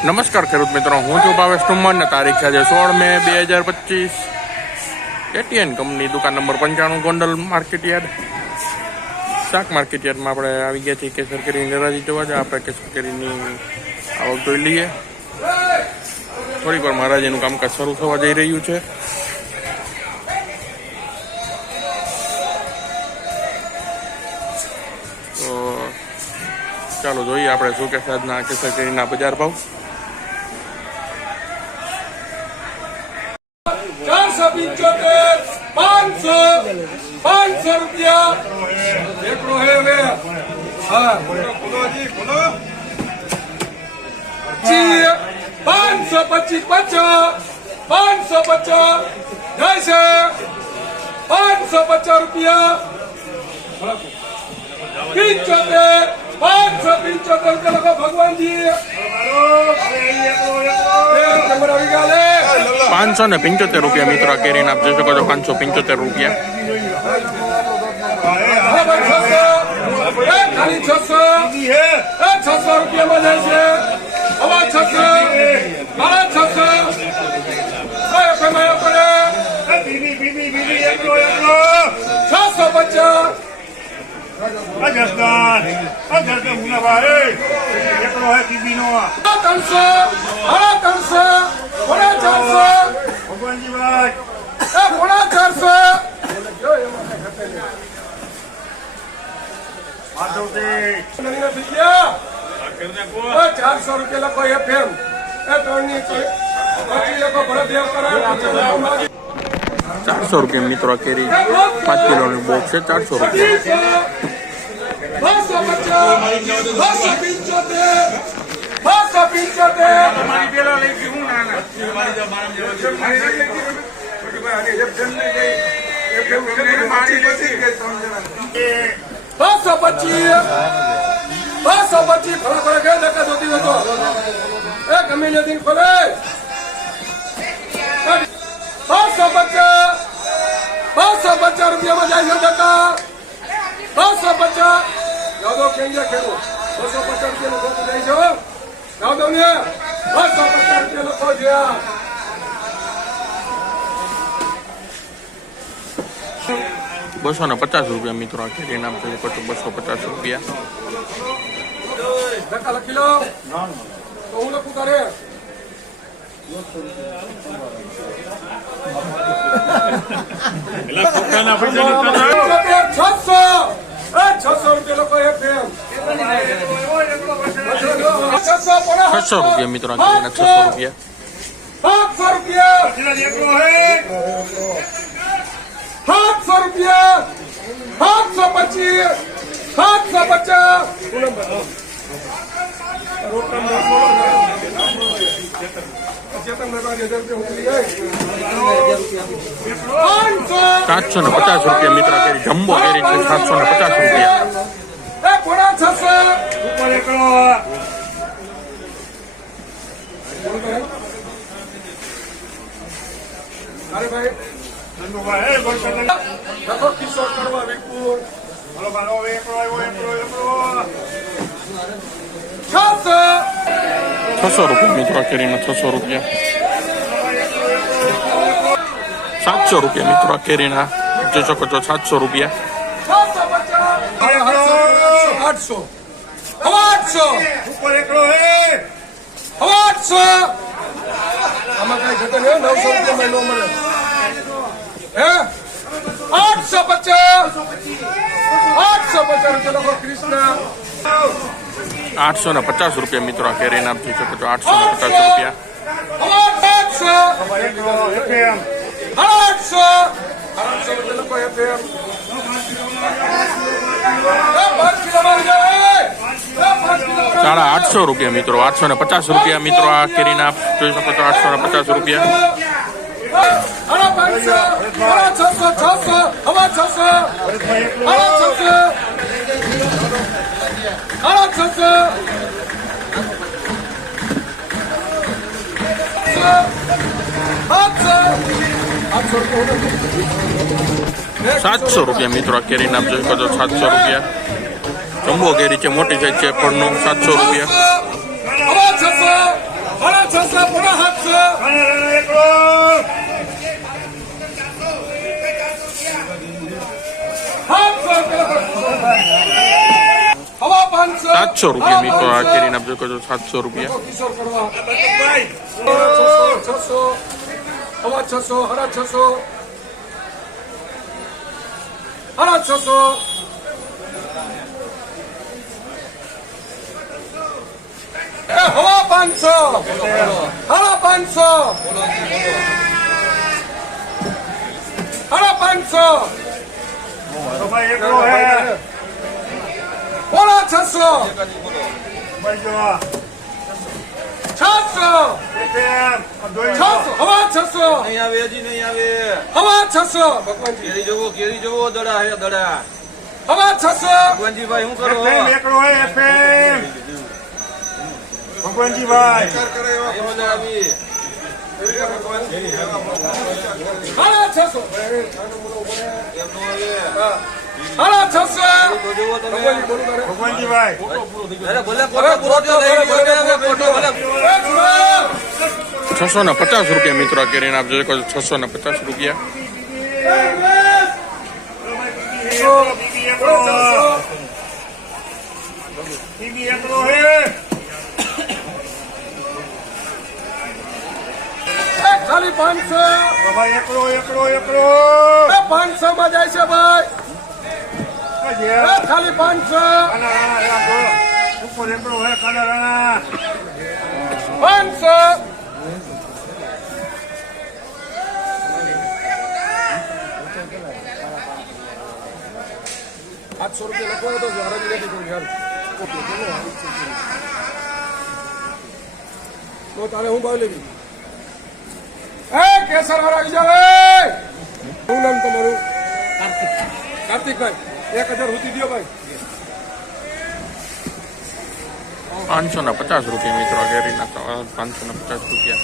નમસ્કાર ખેડૂત મિત્રો, હું છું ભાવેશ ઠુમ્મર ને તારીખ છે આજે 16 મે 2025. એટીએન કંપની દુકાન નંબર 95 ગોંડલ માર્કેટ યાર્ડ, શાક માર્કેટ યાર્ડમાં આપણે આવી ગયા છીએ કેસર કેરીની હરાજી જોવા. આપણે કેસર કેરીની આવક જોઈ લઈએ. થોડીક વાર હરાજીનું કામકાજ શરૂ થવા જઈ રહ્યું છે. તો ચાલો જોઈએ આપણે શું કે આજના કેસર કેરીના બજાર ભાવ. 500 रुपया देखो है वे हाँ बोलो जी बोलो जी 525 550 जैसे 550 रुपया 75 575 रुपया भगवान जी 575 રૂપિયા મિત્રો કેરીના આપ જોઈ શકો છો. 575 રૂપિયા. 600 રૂપિયામાં જાય છે. હવા 400 રૂપિયા લખો એફએમ એ ત્રણની 25 લખો ભરત દેવ કરાવે 400 રૂપિયા મિત્રો કેરી 5 કિલોનું બોક્સ છે. 400 રૂપિયા. 225 ફળા કે ધક્કા જોતી હતો એ ગમે નથી ખોલે 250 રૂપિયામાં જાય છે ધક્કા 250 યાદવ કેમ ખેડો 250 રૂપિયાનો ખોટું જાય છે યાદવ ને 250 રૂપિયા લખો છે. 250 રૂપિયા મિત્રો કેરી નામ છે. 250 રૂપિયા. ધક્કા લખી લો તો હું લખું તારે 600 રૂપિયા લખો એફએમ 600 રૂપિયા મિત્રો કેરીના 600 રૂપિયા. 700 રૂપિયા 700 રૂપિયા 725 750 750 રૂપિયા મિત્રો કેરી જમ્બો કેરી છે. 750 રૂપિયા. 600 રૂપિયા મિત્રો કેરીના 600 રૂપિયા. 700 રૂપિયા મિત્રો કેરીના જોઈ શકો છો. 700 રૂપિયા. 800 આમાં કઈ ઘટે નહીં. 900 રૂપિયા નો મળે હે 850 રૂપિયા લખો કૃષ્ણ 850 રૂપિયા મિત્રો કેરીના જોઈ શકો છો. 850 રૂપિયા. 800 રૂપિયા મિત્રો. 850 રૂપિયા મિત્રો આ કેરીના જોઈ શકો છો. 850 રૂપિયા. 700 રૂપિયા મિત્રો આ કેરી નામ જોઈ શકો છો. 700 રૂપિયા. જમ્બો કેરી છે, મોટી સાઈઝ છે, ફળનો 700 રૂપિયા. રૂપિયા મિત્રો આ કેરીના આપ જોઈ શકો છો 700 રૂપિયા. કિશોર કરવા 600 600 600 600 હવા 500 હવા 500 હવા 500 બોલા 600 600 હવા 600 નહીં આવે હજી નહીં આવે હવા 600 ભગવાનજી કેરી જોવો દડા હે દડા હવા 600 ભગવાનજીભાઈ શું કરો ભગવાનજીભાઈ એમાં દડા આવી હવા 600 એમ નો આવે હવા 600 તો જોવો તમે ભગવાનજીભાઈ અરે ભલે ફોટો પૂરો થયો નહીં બોલે હવે ફોટો ભલે 650 રૂપિયા મિત્રો આ કેરીના આપ જોઈ શકો છો 650 રૂપિયા. ખાલી 500 એકડો 500 માં જાય છે ભાઈ ખાલી 500 ઉપર એકડો હે કાલા રાણા 500 800 રૂપિયા લખવાનો તો હરાજી નથી કોઈ યાર તો તારે હું ભાવ લેવી એ કેસર વાળા આવી જાવ શું નામ તમારું કાર્તિકભાઈ 1000 રૂપિયા દો ભાઈ 550 રૂપિયા મિત્રો આ કેરીના 550 રૂપિયા.